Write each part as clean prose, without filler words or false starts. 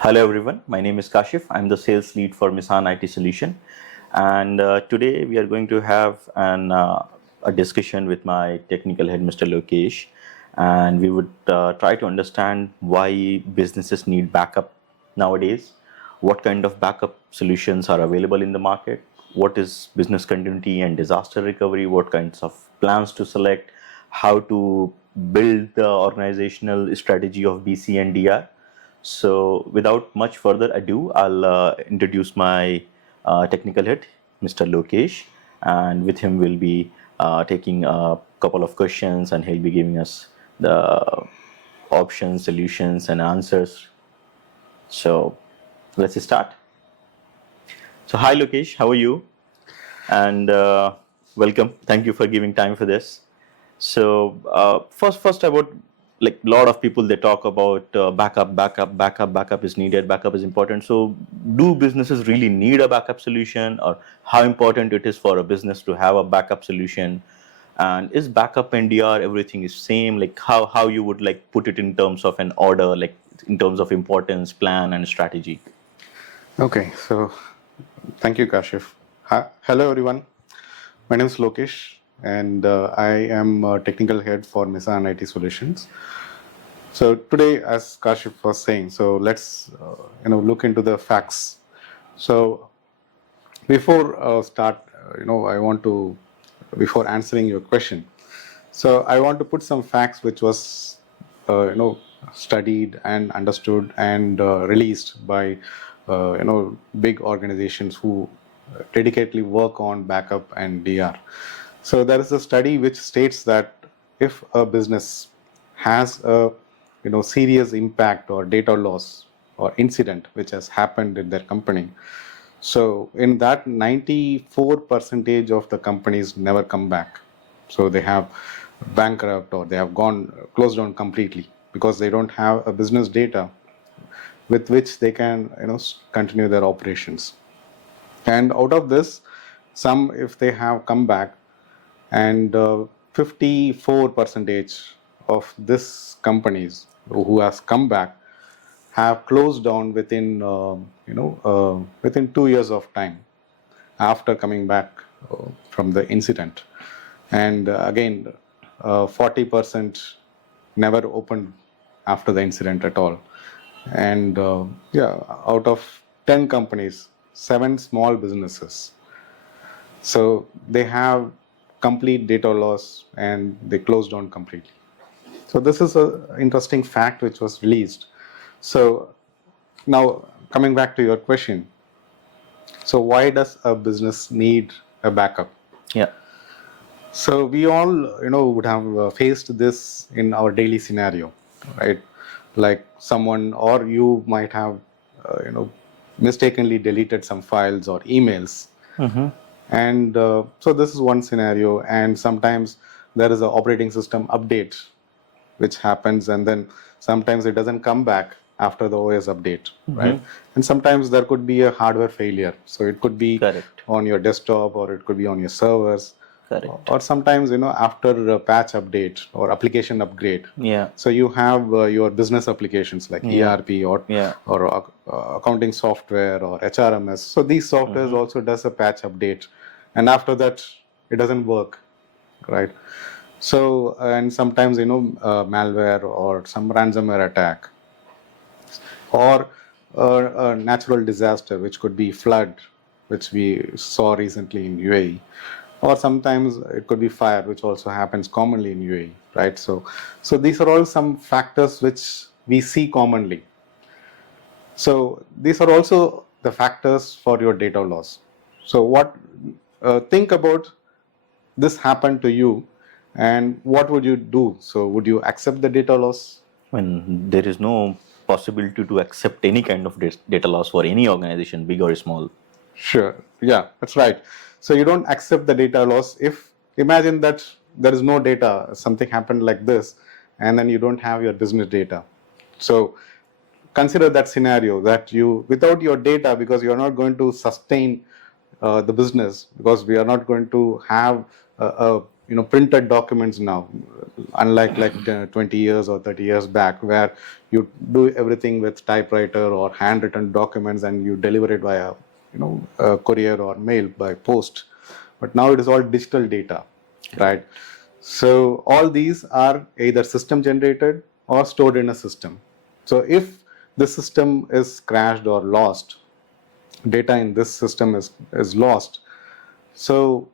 Hello everyone, my name is Kashif. I'm the sales lead for Missan IT Solution, and today we are going to have a discussion with my technical head, Mr. Lokesh, and we would try to understand why businesses need backup nowadays, what kind of backup solutions are available in the market, what is business continuity and disaster recovery, what kinds of plans to select, how to build the organizational strategy of BC and DR. So, without much further ado, I'll introduce my technical head, Mr. Lokesh, and with him we'll be taking a couple of questions, and he'll be giving us the options, solutions, and answers. So, let's start. So, hi Lokesh, how are you? And welcome. Thank you for giving time for this. So first about like a lot of people they talk about backup is needed, backup is important. So do businesses really need a backup solution, or how important it is for a business to have a backup solution? And is backup and DR everything is same? Like how you would like put it in terms of an order, like in terms of importance, plan, and strategy? Okay, so thank you, Kashif. Hello, everyone. My name is Lokesh, and I am technical head for Missan IT Solutions. So today, as Kashif was saying, so let's look into the facts. So before start, I want to before answering your question. So I want to put some facts which was studied and understood and released by big organizations who dedicatedly work on backup and DR. So there is a study which states that if a business has a serious impact or data loss or incident which has happened in their company, so in that 94% of the companies never come back. So they have bankrupt or they have gone closed down completely because they don't have a business data with which they can continue their operations. And out of this, some if they have come back, and 54% of this companies who has come back have closed down within 2 years of time after coming back from the incident. And again, 40% never opened after the incident at all. And out of 10 companies, 7 small businesses. So they have complete data loss and they closed down completely. So this is an interesting fact which was released. So now coming back to your question. So why does a business need a backup? Yeah. So we all, would have faced this in our daily scenario, right? Like someone or you might have, mistakenly deleted some files or emails. Mm-hmm. And so this is one scenario. And sometimes there is an operating system update which happens, and then sometimes it doesn't come back after the OS update, right? And sometimes there could be a hardware failure. So it could be Correct. on your desktop or it could be on your servers. Correct. Or sometimes, after a patch update or application upgrade. Yeah. So you have your business applications like ERP or accounting software or HRMS. So these softwares also does a patch update, and after that it doesn't work, right? So and sometimes malware or some ransomware attack, or a natural disaster which could be flood, which we saw recently in UAE, or sometimes it could be fire, which also happens commonly in UAE, right? So these are all some factors which we see commonly. So these are also the factors for your data loss. So what think about this happened to you, and what would you do? So would you accept the data loss? When there is no possibility to accept any kind of data loss for any organization, big or small. Sure. Yeah, that's right. So you don't accept the data loss if imagine that there is no data, something happened like this, and then you don't have your business data. So consider that scenario that you without your data, because you are not going to sustain the business, because we are not going to have a printed documents now, unlike 20 years or 30 years back, where you do everything with typewriter or handwritten documents and you deliver it via courier or mail by post. But now it is all digital data, right? So all these are either system generated or stored in a system. So if the system is crashed or lost, data in this system is lost, so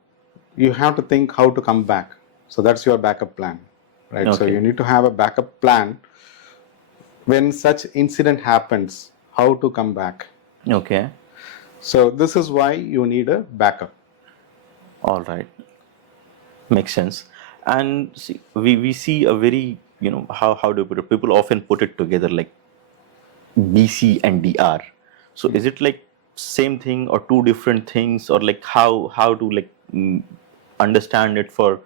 you have to think how to come back. So that's your backup plan, right? So you need to have a backup plan when such incident happens, how to come back. Okay. So this is why you need a backup. All right. Makes sense. And see, we see a very, how do you put it? People often put it together like BC and DR. So is it like same thing or two different things, or like how to like understand it for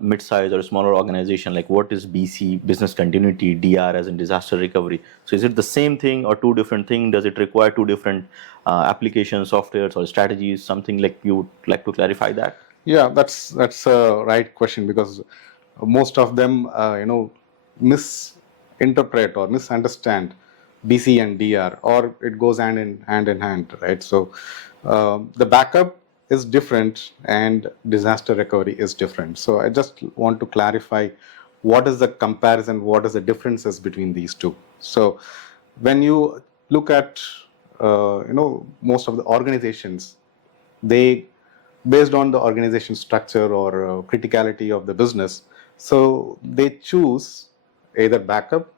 mid-size or smaller organization? Like what is BC, business continuity, DR as in disaster recovery? So is it the same thing or two different things? Does it require two different applications, softwares, or strategies? Something like you would like to clarify that? Yeah, that's a right question, because most of them misinterpret or misunderstand BC and DR, or it goes hand in hand, right? So the backup is different and disaster recovery is different. So I just want to clarify what is the comparison, what is the differences between these two. So when you look at most of the organizations, they, based on the organization structure or criticality of the business, so they choose either backup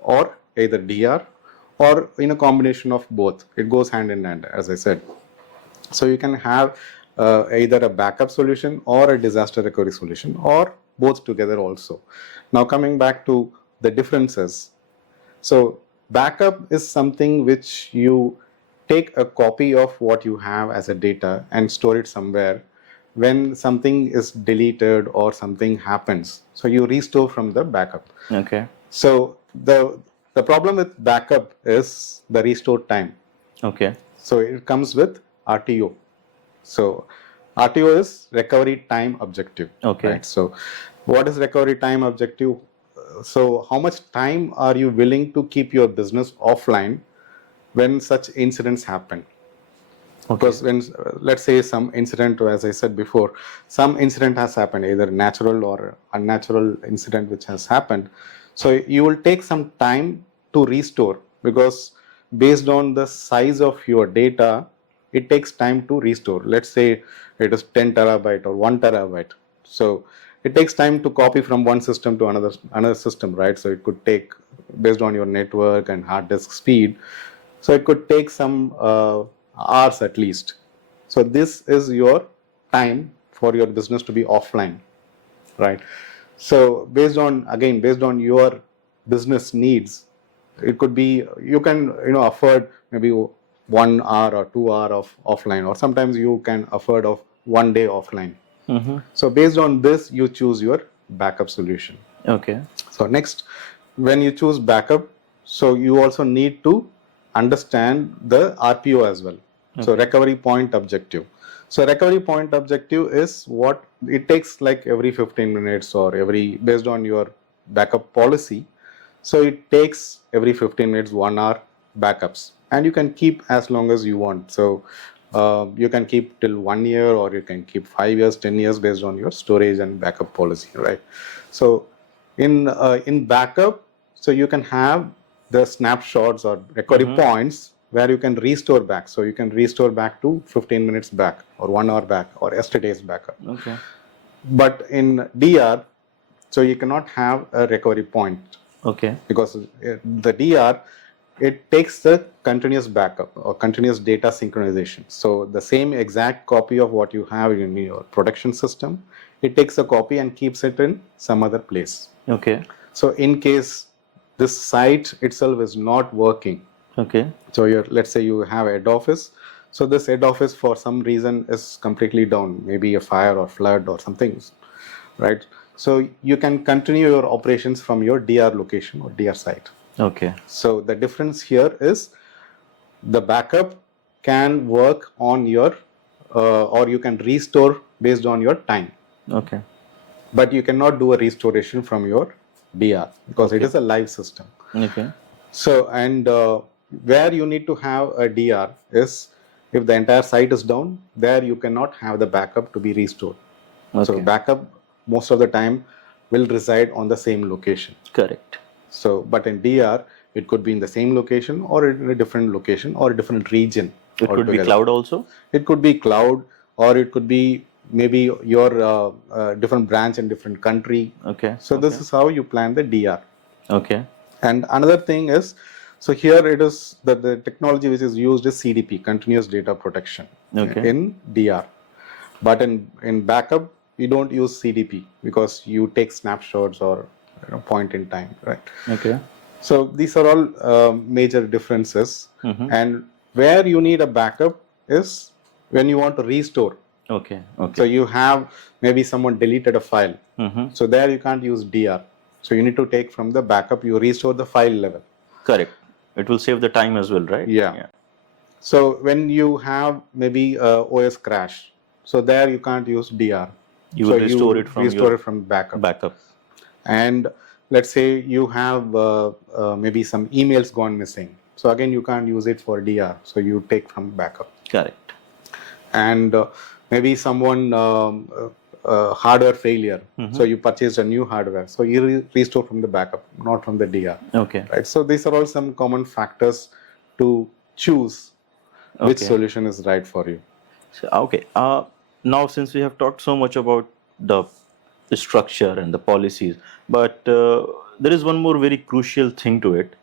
or either DR, or in a combination of both. It goes hand in hand, as I said. So you can have either a backup solution or a disaster recovery solution, or both together also. Now coming back to the differences. So backup is something which you take a copy of what you have as a data and store it somewhere. When something is deleted or something happens, so you restore from the backup. Okay. So the problem with backup is the restore time. Okay. So it comes with RTO. So RTO is recovery time objective. Okay. Right? So what is recovery time objective? So how much time are you willing to keep your business offline when such incidents happen? Okay. Because when, let's say some incident, as I said before, some incident has happened, either natural or unnatural incident which has happened. So you will take some time to restore, because based on the size of your data, it takes time to restore. Let's say it is 10 terabyte or 1 terabyte. So it takes time to copy from one system to another system, right? So it could take, based on your network and hard disk speed, so it could take some hours at least. So this is your time for your business to be offline, right? So based on your business needs, it could be, you can afford maybe 1 hour or 2 hour of offline, or sometimes you can afford of 1 day offline. So based on this, you choose your backup solution. Okay. So next, when you choose backup, so you also need to understand the RPO as well. So recovery point objective. So recovery point objective is what it takes, like every 15 minutes or every, based on your backup policy. So it takes every 15 minutes, 1 hour backups, and you can keep as long as you want. So you can keep till 1 year, or you can keep 5 years, 10 years, based on your storage and backup policy, right? So in backup, so you can have the snapshots or recovery points where you can restore back. So you can restore back to 15 minutes back, or 1 hour back, or yesterday's backup. Okay. But in DR, so you cannot have a recovery point. Okay. Because the DR, it takes the continuous backup or continuous data synchronization. So the same exact copy of what you have in your production system, it takes a copy and keeps it in some other place. Okay. So in case this site itself is not working, okay, so let's say you have head office. So this head office for some reason is completely down, maybe a fire or flood or something, right? So you can continue your operations from your DR location or DR site. Okay. So the difference here is the backup can work on your, or you can restore based on your time. Okay. but you cannot do a restoration from your DR because it is a live system. Okay. So, and where you need to have a DR is if the entire site is down, there you cannot have the backup to be restored. Okay. So, backup most of the time will reside on the same location. Correct. So, but in DR, it could be in the same location or in a different location or a different region. It could be cloud also? It could be cloud, or it could be maybe your different branch in different country. Okay. So, this is how you plan the DR. Okay. And another thing is, so here it is that the technology which is used is CDP, continuous data protection, in DR. But in backup, you don't use CDP because you take snapshots or point in time, right? Okay. So these are all major differences. And where you need a backup is when you want to restore. Okay. Okay. So you have maybe someone deleted a file. So there you can't use DR. So you need to take from the backup, you restore the file level. Correct. It will save the time as well, right? Yeah. So when you have maybe OS crash, so there you can't use DR. You will restore it from backup. And let's say you have maybe some emails gone missing. So again, you can't use it for DR. So you take from backup. Correct. And maybe someone hardware failure. So you purchased a new hardware. So you restore from the backup, not from the DR. Okay. Right. So these are all some common factors to choose which solution is right for you. So, okay. Now, since we have talked so much about the structure and the policies, but there is one more very crucial thing to it.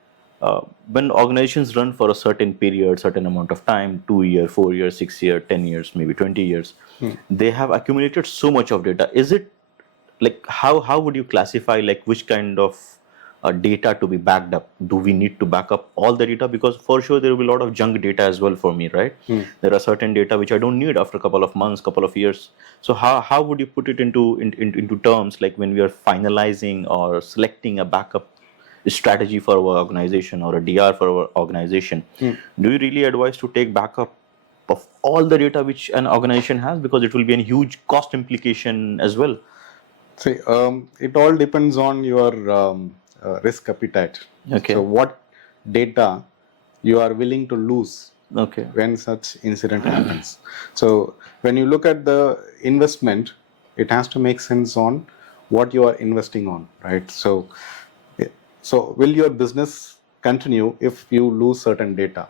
When organizations run for a certain period, certain amount of time, 2 years, 4 years, 6 years, 10 years, maybe 20 years, they have accumulated so much of data. Is it like how would you classify like which kind of data to be backed up? Do we need to back up all the data? Because for sure there will be a lot of junk data as well for me, right? There are certain data which I don't need after a couple of months, couple of years. So how would you put it into terms like when we are finalizing or selecting a backup strategy for our organization or a DR for our organization? Do you really advise to take backup of all the data which an organization has, because it will be a huge cost implication as well? See, it all depends on your risk appetite. Okay. So what data you are willing to lose when such incident happens. So when you look at the investment, it has to make sense on what you are investing on, right? So will your business continue if you lose certain data?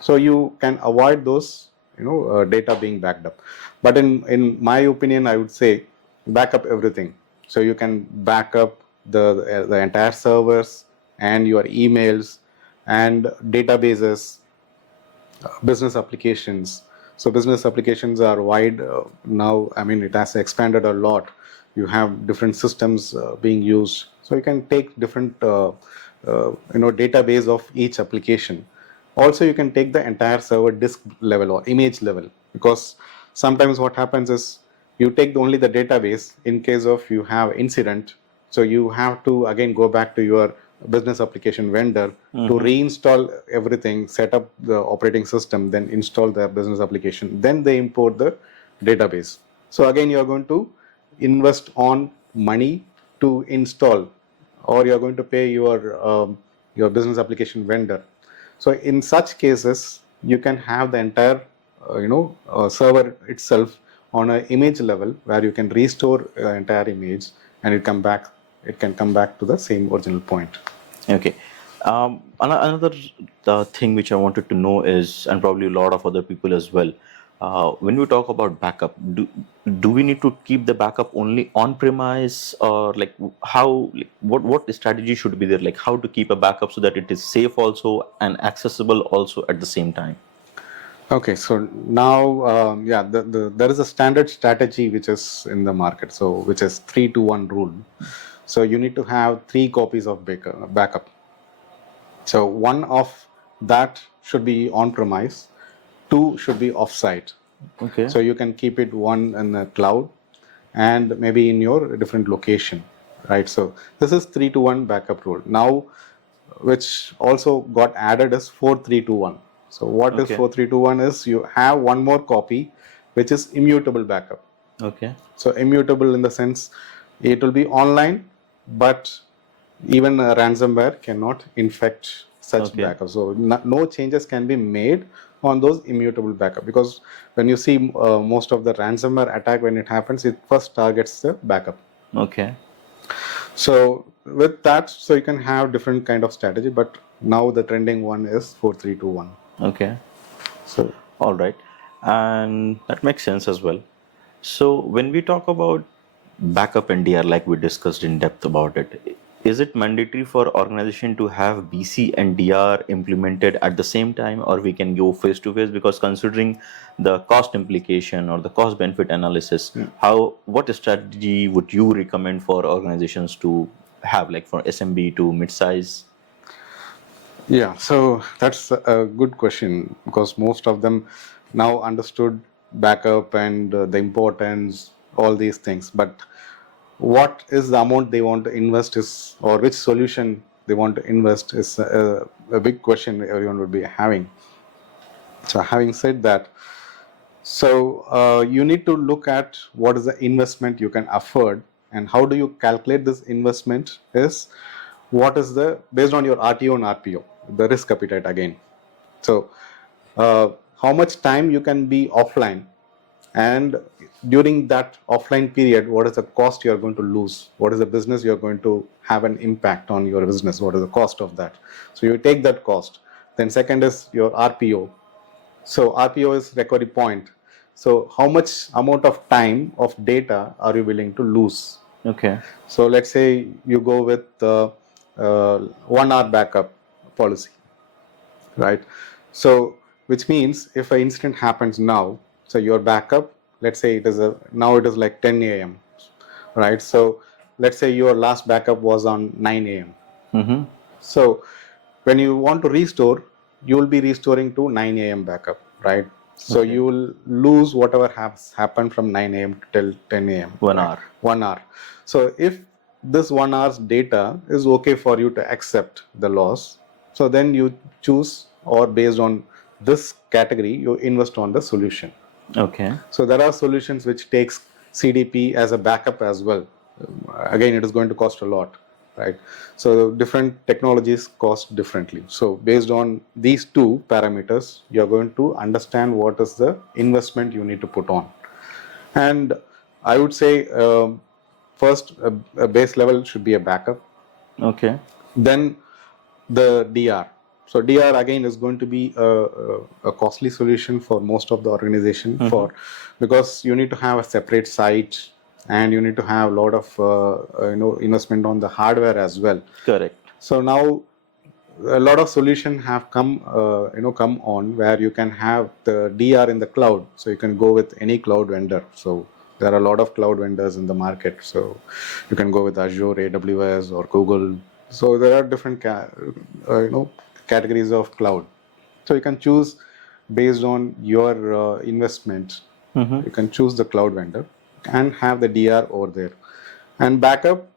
So you can avoid those data being backed up. But in my opinion, I would say back up everything. So you can back up the entire servers and your emails and databases, business applications. So business applications are wide now. I mean, it has expanded a lot. You have different systems being used. So you can take different database of each application. Also, you can take the entire server disk level or image level, because sometimes what happens is you take only the database in case of you have incident. So you have to again go back to your business application vendor to reinstall everything, set up the operating system, then install the business application, then they import the database. So again, you are going to invest on money to install, or you are going to pay your business application vendor. So in such cases, you can have the entire server itself on an image level where you can restore the entire image and it can come back to the same original point. Okay. Another thing which I wanted to know is, and probably a lot of other people as well, when we talk about backup, do we need to keep the backup only on premise, or like how, like, what strategy should be there, like how to keep a backup so that it is safe also and accessible also at the same time? Okay, so now there is a standard strategy which is in the market, so which is 3-to-1 rule. So you need to have 3 copies of backup. So one of that should be on premise, 2 should be offsite. Okay. So you can keep it one in the cloud and maybe in your different location, right? So this is 3-to-1 backup rule. Now, which also got added as 4-3-2-1. So what is 4-3-2-1 is you have one more copy which is immutable backup. Okay. So immutable in the sense It will be online, but even a ransomware cannot infect such Okay. backup. So no changes can be made on those immutable backup, because when you see most of the ransomware attack, when it happens, it first targets the backup. Okay. So with that, so you can have different kind of strategy, but now the trending one is 4321. Okay. So All right. And that makes sense as well. So when we talk about backup and DR, like we discussed in depth about it, is it mandatory for organization to have BC and DR implemented at the same time, or we can go face to face? Because considering the cost implication or the cost benefit analysis, what strategy would you recommend for organizations to have, like for SMB to mid-size? yeah, so that's a good question, because most of them now understood backup and the importance, all these things. But what is the amount they want to invest is, or which solution they want to invest is a big question everyone would be having. So having said that, so you need to look at what is the investment you can afford, and how do you calculate this investment is what is the, based on your RTO and RPO, the risk appetite again. So how much time you can be offline, and during that offline period, what is the cost you are going to lose, what is the business you are going to have an impact on your business, what is the cost of that. So you take that cost. Then second is your RPO. So RPO is recovery point. So how much amount of time of data are you willing to lose? Okay. So let's say you go with 1 hour backup policy, right? So which means if an incident happens now, so your backup, let's say it is now it is like 10 a.m., right? So let's say your last backup was on 9 a.m. Mm-hmm. So when you want to restore, you will be restoring to 9 a.m. backup, right? So Okay. you will lose whatever has happened from 9 a.m. till 10 a.m. 1 hour. 1 hour. So if this 1 hour's data is okay for you to accept the loss, so then you choose, or based on this category, you invest on the solution. Okay. So there are solutions which takes CDP as a backup as well. Again, it is going to cost a lot, right? So different technologies cost differently. So based on these two parameters, you are going to understand what is the investment you need to put on. And I would say first a base level should be a backup. Okay. Then the DR. So DR again is going to be a costly solution for most of the organization, for because you need to have a separate site, and you need to have a lot of investment on the hardware as well. Correct. So now a lot of solutions have come on where you can have the DR in the cloud, so you can go with any cloud vendor. So there are a lot of cloud vendors in the market, so you can go with Azure, AWS, or Google. So there are different categories of cloud, so you can choose based on your investment. You can choose the cloud vendor and have the DR over there. And backup,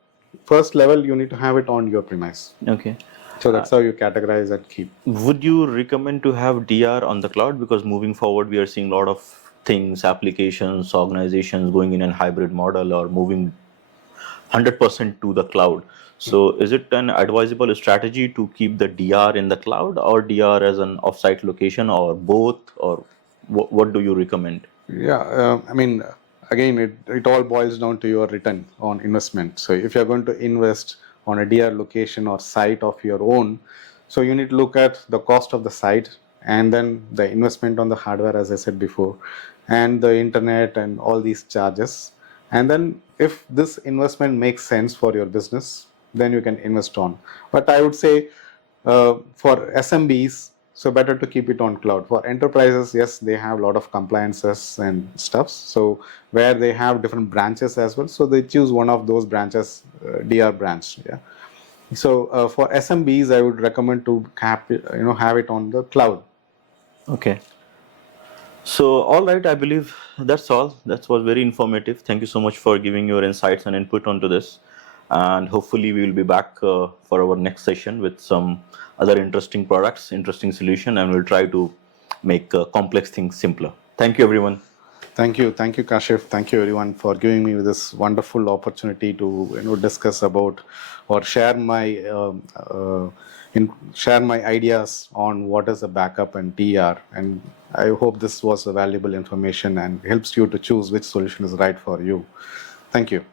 first level, you need to have it on your premise. Okay. So that's how you categorize and keep. Would you recommend to have DR on the cloud? Because moving forward, we are seeing a lot of things, applications, organizations going in a hybrid model or moving 100% to the cloud. So is it an advisable strategy to keep the DR in the cloud, or DR as an offsite location, or both, or what do you recommend? Yeah, I mean, again, it all boils down to your return on investment. So if you're going to invest on a DR location or site of your own, so you need to look at the cost of the site, and then the investment on the hardware, as I said before, and the internet and all these charges. And then if this investment makes sense for your business, then you can invest on. But I would say for SMBs, so better to keep it on cloud. For enterprises, yes, they have a lot of compliances and stuff. So where they have different branches as well, so they choose one of those branches, DR branch. Yeah. So for SMBs, I would recommend to have it on the cloud. Okay. So, all right, I believe that's all. That was very informative. Thank you so much for giving your insights and input onto this. And hopefully, we will be back for our next session with some other interesting products, interesting solution, and we'll try to make complex things simpler. Thank you, everyone. Thank you, Kashif. Thank you, everyone, for giving me this wonderful opportunity to discuss about or share my ideas on what is a backup and TR. And I hope this was a valuable information and helps you to choose which solution is right for you. Thank you.